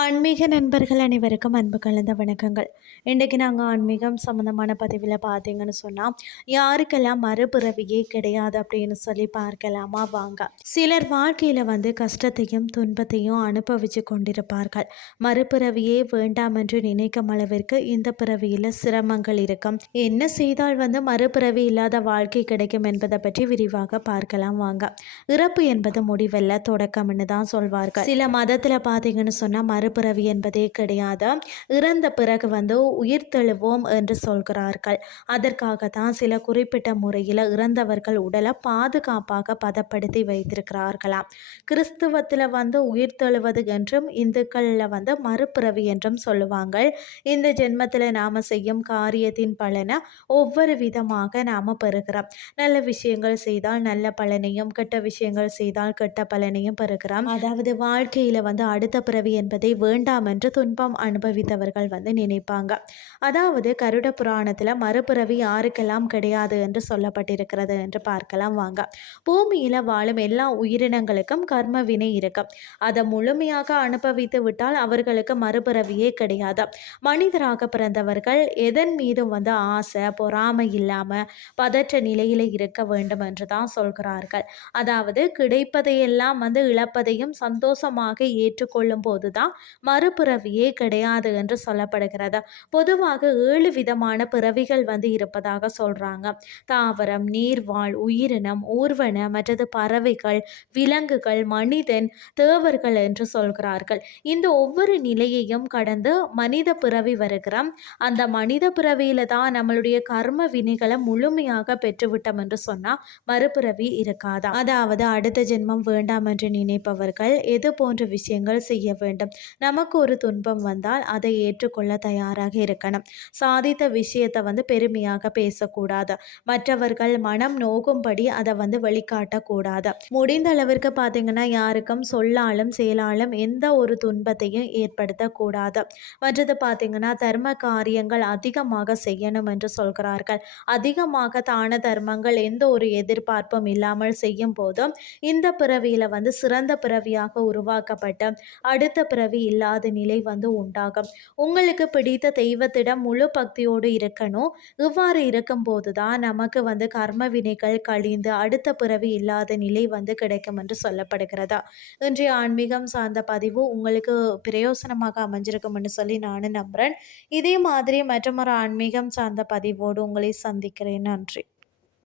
ஆன்மீக நண்பர்கள் அனைவருக்கும் அன்பு கலந்த வணக்கங்கள். இன்றைக்கு நாங்கள் ஆன்மீகம் சம்மந்தமான பதிவில் பார்த்தீங்கன்னு சொன்னால் யாருக்கெல்லாம் மறுபிறவியே கிடையாது அப்படின்னு சொல்லி பார்க்கலாமா வாங்க. சிலர் வாழ்க்கையில் வந்து கஷ்டத்தையும் துன்பத்தையும் அனுபவித்து கொண்டிருப்பார்கள். மறுபிறவியே வேண்டாம் என்று நினைக்கும் அளவிற்கு இந்த பிறவியில் சிரமங்கள் இருக்கும். என்ன செய்தால் வந்து மறுபிறவி இல்லாத வாழ்க்கை கிடைக்கும் என்பதை பற்றி விரிவாக பார்க்கலாம் வாங்க. இறப்பு என்பது முடிவல்ல தொடக்கம்னு தான் சொல்வார்கள். சில மதத்தில் பார்த்தீங்கன்னு சொன்னால் மறுபிறவி என்பதே கிடையாது? இறந்த பிறகு வந்து உயிர் தெழுவோம் என்று சொல்கிறார்கள். அதற்காக தான் சில குறிப்பிட்ட முறையில் இறந்தவர்கள் உடலை பாதுகாப்பாக பதப்படுத்தி வைத்திருக்கிறார்களாம். கிறிஸ்துவத்தில் வந்து உயிர் தெழுவது என்றும் இந்துக்களில் வந்து மறுபிறவி என்றும் சொல்லுவாங்க இந்த ஜென்மத்தில் நாம் செய்யும் காரியத்தின் பலனை ஒவ்வொரு விதமாக நாம் பெறுகிறோம். நல்ல விஷயங்கள் செய்தால் நல்ல பலனையும் கெட்ட விஷயங்கள் செய்தால் கெட்ட பலனையும் பெறுகிறோம். அதாவது வாழ்க்கையில் வந்து அடுத்த பிறவி என்பதை என்பதை வேண்டாம் என்று துன்பம் அனுபவித்தவர்கள் வந்து நினைப்பாங்க. அதாவது கருட புராணத்தில் மறுபிறவி யாருக்கெல்லாம் கிடையாது என்று சொல்லப்பட்டிருக்கிறது என்று பார்க்கலாம் வாங்க. பூமியில் வாழும் எல்லா உயிரினங்களுக்கும் கர்ம வினை இருக்கும் அதை முழுமையாக அனுபவித்து விட்டால் அவர்களுக்கு மறுபிறவியே கிடையாது. மனிதராக பிறந்தவர்கள் எதன் மீதும் வந்து ஆசை பொறாமை இல்லாமல் பதற்ற நிலையில் இருக்க வேண்டும் என்று தான் சொல்கிறார்கள். அதாவது கிடைப்பதையெல்லாம் வந்து இழப்பதையும் சந்தோஷமாக ஏற்றுக்கொள்ளும் போது தான் மறுபிறவியே கிடையாது என்று சொல்லப்படுகிறது. பொதுவாக ஏழு விதமான பிறவிகள் வந்து இருப்பதாக சொல்கிறாங்க தாவரம் நீர்வாழ் உயிரினம் ஊர்வன மற்றது பறவைகள் விலங்குகள் மனிதன் தேவர்கள் என்று சொல்கிறார்கள். இந்த ஒவ்வொரு நிலையையும் கடந்து மனித பிறவி வருகிறோம். அந்த மனித பிறவியில தான் நம்மளுடைய கர்ம வினைகளை முழுமையாக பெற்றுவிட்டோம் என்று சொன்னால் மறுபிறவி இருக்காதா? அதாவது அடுத்த ஜென்மம் வேண்டாம் என்று நினைப்பவர்கள் எது போன்ற விஷயங்கள் செய்ய வேண்டும்? நமக்கு ஒரு துன்பம் வந்தால் அதை ஏற்றுக்கொள்ள தயாராக இருக்கணும். சாதித்த விஷயத்தை வந்து பெருமையாக பேசக்கூடாது. மற்றவர்கள் மனம் நோகும்படி அதை வந்து வெளிக்காட்டக்கூடாது முடிந்த அளவிற்கு பார்த்தீங்கன்னா யாருக்கும் சொல்லாலும் செயலாலும் எந்த ஒரு துன்பத்தையும் ஏற்படுத்தக்கூடாது. மற்றது பார்த்தீங்கன்னா தர்ம காரியங்கள் அதிகமாக செய்யணும் என்று சொல்கிறார்கள். அதிகமாக தான தர்மங்கள் எந்த ஒரு எதிர்பார்ப்பும் இல்லாமல் செய்யும் போதும் இந்த பிறவியில் வந்து சிறந்த பிறவியாக உருவாக்கப்பட்டு அடுத்த பிறவி உதவி இல்லாத நிலை வந்து உண்டாகும். உங்களுக்கு பிடித்த தெய்வத்திடம் முழு பக்தியோடு இருக்கணும். இவ்வாறு இருக்கும்போது தான் நமக்கு வந்து கர்ம வினைகள் கழிந்து அடுத்த பிறவி இல்லாத நிலை வந்து கிடைக்கும் என்று சொல்லப்படுகிறதா? இன்றைய ஆன்மீகம் சார்ந்த பதிவு உங்களுக்கு பிரயோசனமாக அமைஞ்சிருக்கும் என்று சொல்லி நானும் நம்புகிறேன் இதே மாதிரி மற்றொரு ஆன்மீகம் சார்ந்த பதிவோடு உங்களை சந்திக்கிறேன். நன்றி.